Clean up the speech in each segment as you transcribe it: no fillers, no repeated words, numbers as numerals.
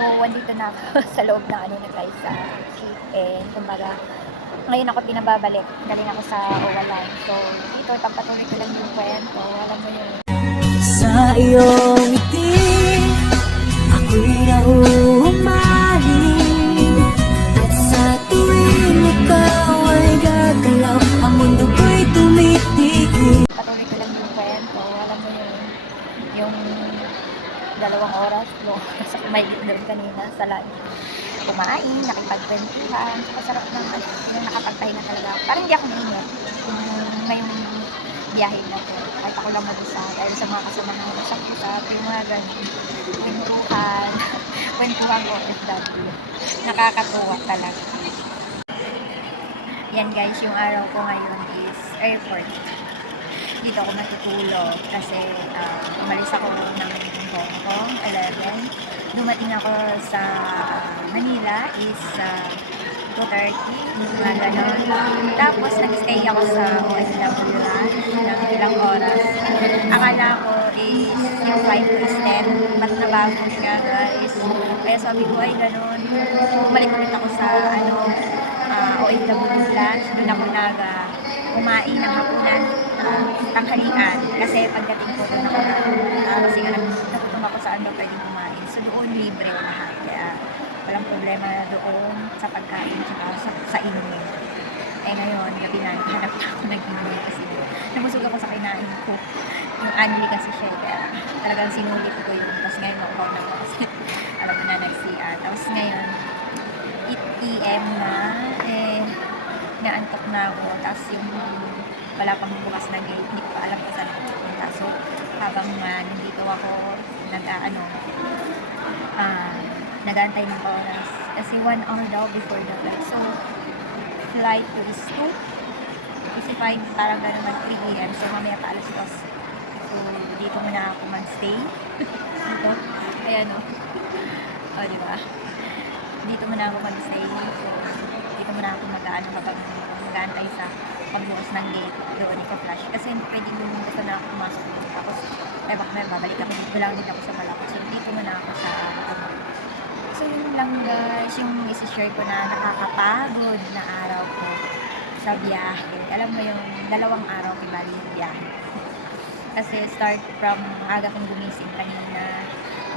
So, andito na ako sa loob na ano na guys, sa chicken. Kumbaga, ngayon ako pinababalik. Galing ako sa OWA line. So, dito, pagpatuloy ko lang yung kwento. Alam mo yun. Sa iyong ngiti, ako'y nauumaling. At sa tuwing ikaw ay gagalaw, ang mundo ko'y tumitigil. Patuloy ko lang yung kwento. Alam mo yun. Yung 2 oras, no? Sa kumain doon kanina sa lunch. Kumain, nakipagkwentuhan. Masarap ng yung nakapagpahinga talaga. Parang hindi ako nainit. Ngayong biyahe na to. Kahit ako lang mag-isa. Dahil sa mga kasamahan ko sa pusat, yung mga ganun. Kwentuhan. Kwentuhan ko OFW. Nakakatuwa talaga. Yan guys, yung araw ko ngayon is airport. Dito ako matutulog kasi umalis ako ng Hong Kong, 11. Dumating ako sa Manila is 2:30, mga ganon. Tapos nag-stay ako sa OFW ng ilang oras. Akala ko is yung flight ko is 10, ba't nabago siya guys? Kaya sabi ko ay ganon. Bumalik ulit ako sa OFW lunch. Doon ako kumain ng hapunan, tanghalian. Kasi pagdating ko doon ako kasi nagutom ako sa ano pwedeng kumain. So doon libre lahat. Kaya walang problema doon sa pagkain at sa inumin. Eh ngayon, gabi na, hanap na ako ng inumin kasi nabusog ako sa kinain ko. Yung anli kasi siya, kaya talagang sinulit ko yun. Tapos ngayon, nakuha na ako kasi alam mo na nag-CR. Tapos ngayon, 8 PM na, naantok na ako. Tapos yung wala pang bukas na gate, hindi ko pa alam kung saan ako pupunta. So, habang nandito ako, nag-aantay ng oras. Kasi 1 hour daw before the flight. So, flight to is 2:55, parang gano'n 3 AM. So, mamaya pa alas 2. So, dito muna ako mag-stay. Dito. Ayan o. O, diba? Dito muna ako mag-stay. So, dito muna ako kapag mag-aantay sa pagbukas ng gate. Doon, ika-flash. Kasi pwedeng gusto na ako pumasok dito. Tapos, baka may babalik ako dito. Wala din ako sa Malacca. So, dito muna ako sa So, yun lang guys, yung isi-share ko na nakakapagod na araw ko sa biyahe. Alam mo yung 2 araw ibali yung biyahe. Kasi start from aga kong gumising kanina,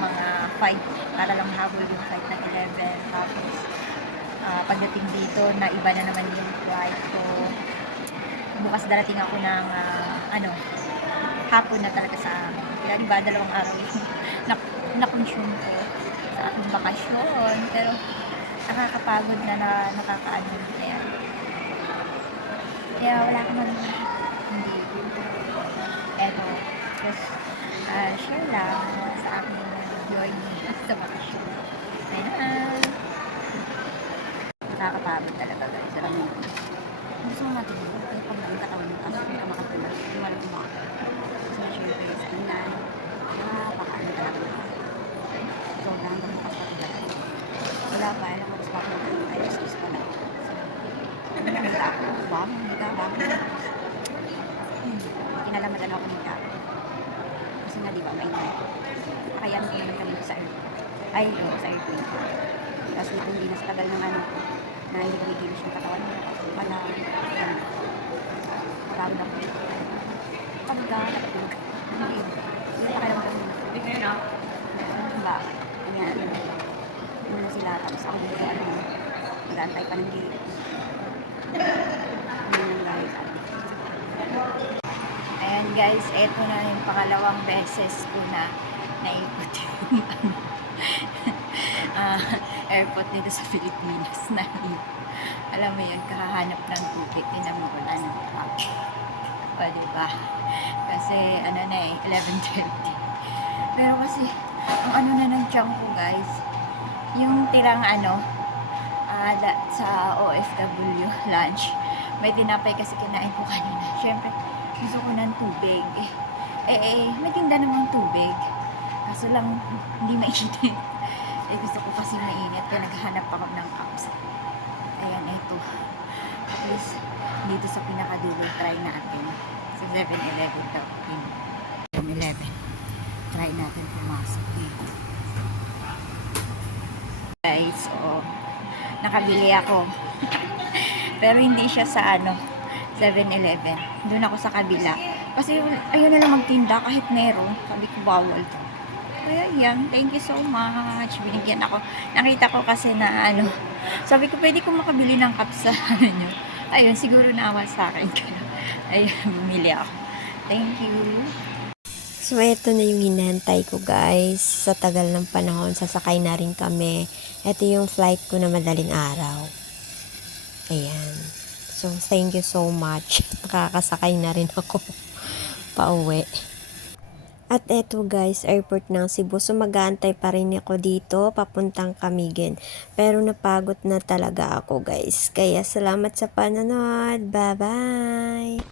mga 5, para lang habol yung flight na 11. Tapos, pagdating dito, na iba na naman yung flight ko. Bukas darating ako ng, hapon na talaga sa amin. Kaya diba, 2 araw yung na-consume ko sa aking bakasyon. Pero nakakapagod na nakakaano. Kaya wala akong magawa. Hindi. Eto. Just share lang sa aking journey sa bakasyon. Ayan. Nakakapagod talaga guys. Alam mo. Gusto mo natin yun. Kaya pag nagkatawan mo, kasi hindi ka makatulog. Hindi mo alam mo. Kasi na-share ko sa inay. Napakaano talaga. So, hanggang bukas pa talaga. Wala pa, alam ko, pa ako ay sis pa lang. So, hindi ako. Hindi ka. Kinalamadan ako ng ka. Kasi nga, di ba, may night. Nakayaan ko naman kami sa airplane. Sa airplane. Tapos dito hindi na sa tagal ng na hindi ko gigilis yung katawan mo. Wala. Marami na po. Pagka, nakatulog. Hindi. Hindi pa kailangan kami. Ba? Ayan. Muna sila. Tapos ako dito, nag-aantay pa ng gate. Ayan guys. Ayan guys, eto na yung pangalawang beses ko na naikot yung airport dito sa Pilipinas na alam mo yun, kakahanap ng tubig, tinamulan ng truck. O diba? Kasi na 11:20. Pero kasi, ang na ng tiyan ko guys, yung tirang sa OFW lunch, may tinapay kasi kinain ko kanina. Siyempre, gusto ko ng tubig. May tinda namang tubig. Kaso lang, hindi mainit. Gusto ko kasi mainit, kaya naghanap ako ng cups. Ayan, ito. Tapos, dito sa pinakadulo, try natin. Sa 7-Eleven daw. 7-Eleven. Try natin pumasok dito. nakabili ako. Pero hindi siya sa 7-Eleven. Doon ako sa kabila. Kasi ayun na lang magtinda kahit meron. Sabi ko bawal to. Kaya yan, thank you so much. Binigyan ako. Nakita ko kasi na sabi ko pwede kong makabili ng cup sa nyo. Ayun, siguro naawa sa akin. Ayun, bumili ako. Thank you. So, eto na yung hinahantay ko guys. Sa tagal ng panahon, sasakay na rin kami. Ito yung flight ko na madaling araw. Ayan. So, thank you so much. Nakakasakay na rin ako pauwi. At eto guys, airport ng Cebu. So, mag-aantay pa rin ako dito, papuntang Camiguin. Pero napagod na talaga ako guys. Kaya salamat sa panonood. Bye-bye!